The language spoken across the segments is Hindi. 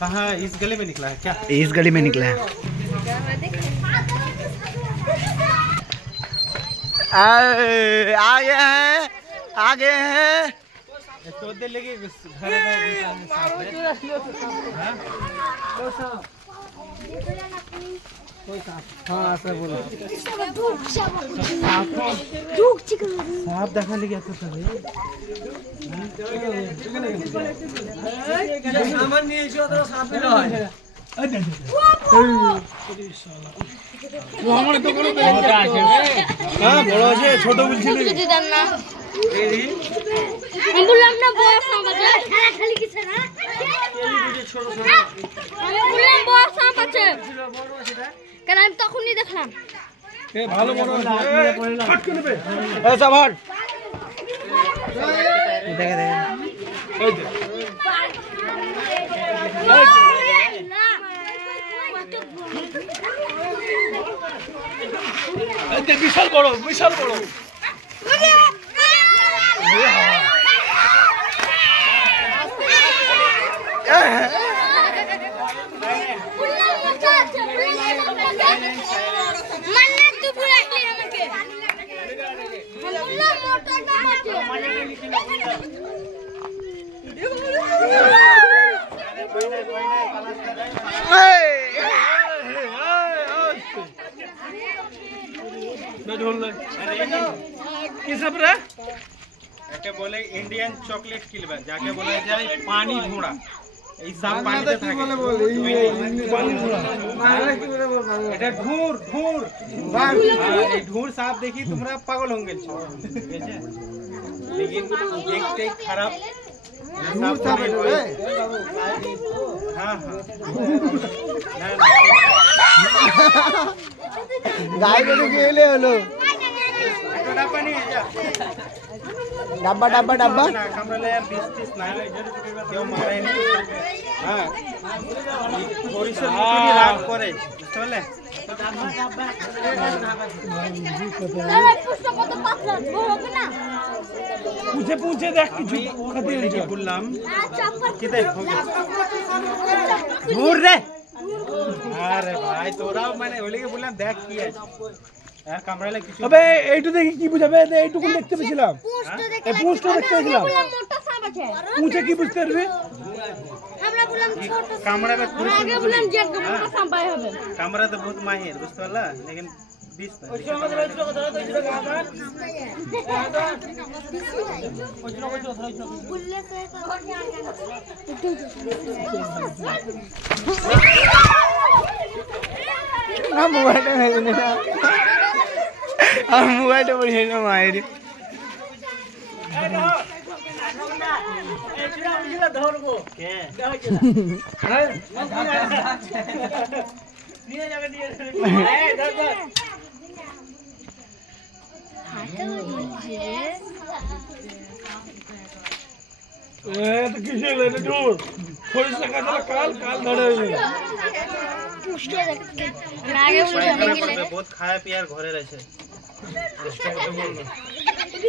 कहाँ? इस गली में निकला है क्या? इस गली में निकला है। आ गए हैं, आ गए हैं। तो दे लगी घर हाँ सर बोलो। सांप देखा ले गया तो सभी सामान नहीं है जो तो सांप मिला है। वो हमारे तो बड़ो बेटा আছে हां বড় আছে ছোট বলছিলি যদি দেন না এই আমি বললাম না বড় সাপ আছে খেলা খালি কিছু না এই বুঝে ছোট সাপ আমি বললাম বড় সাপ আছে বড় আছে কেন আমি তখনই দেখলাম এ ভালো বড় আছে কাট করে নেবে এ সাভার দেখে দেখে ওই দে এটা বিশাল বড় বিশাল বড় बोले इंडियन चॉकलेट किलर जाके बोला जाए पानी घोड़ा सब पानी এটা ঢুর ঢুর এই ঢুর সাপ দেখি তোমরা পাগল होंगे लेकिन देखते खराब ঢুর সাপ है हां हां गाय को गेले হলো डब्बा नहीं है जा डब्बा डब्बा डब्बा कमरे यार 20-30 ना केउ मारे नहीं हां थोड़ी से मुखी राग करे चले पूछे पूछे देख কিছু খাতে বললাম কি দেখ দূর রে আরে ভাই তোরাও মানে ওইলেকে বললাম দেখ কি আছে यार কামড়ালে কিছু আবে এইটু দেখি কি বুঝাবে এইটুকু দেখতে পেছিলাম এই পুঁছটা দেখতে পেছিলাম মোটা সাপ আছে পুঁছে কি বুঝতে পারবে আমরা বললাম ছোট কামড়াবে আগে বললাম যে মোটা সাপ পাই হবে কামড়াতে বহুত মাহির বুঝতে পারলা लेकिन 20 না ওই সময় রইছিল কথা রইছিল আবার বললে না মোবাইলটা নেই না আর মোবাইলটা বসে না মায়ের ধরবো কে নিয়ে যাবে নিয়ে ধর ধর तो किसे लेने दूर थोड़ी सा का काल काल धरे आगे बहुत खाया पिया घरे रहे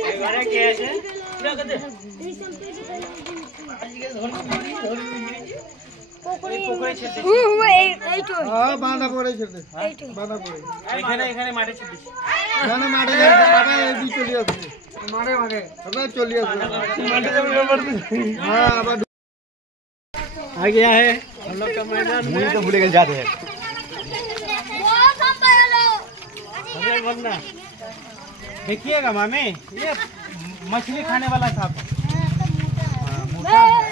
এবারে কে আছে পোকরে ছেড়ে এইটো হ্যাঁ বাঁধা পড়ে ছেড়ে বাঁধা পড়ে এখানে এখানে মাঠে ছেড়ে না না মাঠে বাবা এই চলে আসছে মাঠে মাঠে সবাই চলে আসছে মাঠে যাবে हां अब आ गया है हम लोग का मैदान में तो भूले गए जाते हैं अरे वरना देखिएगा मामी ये मछली खाने वाला सांप मोटा है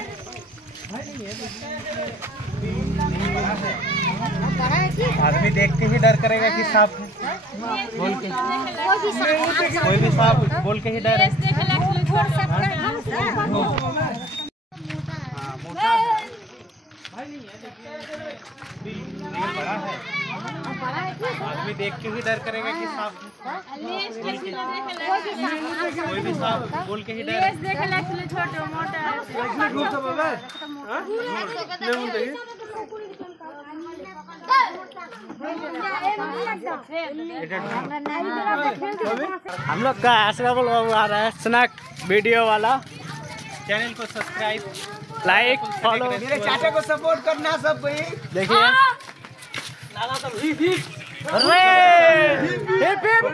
आदमी देख के ही डर करेगा कि सांप है बोल के कोई भी सांप बोल के ही डर है मोटा है बड़ा है आदमी देख के ही डर करेगा कि सांप कोई भी सांप बोल के ही डर छोटे मोटा हम लोग का अशरफुल बाबू आ रहा है स्नैक वीडियो वाला चैनल को सब्सक्राइब, लाइक, फॉलो। मेरे चाचा को सपोर्ट करना सब भाई। देखिए नाला सब हिप हिप अरे हिप हिप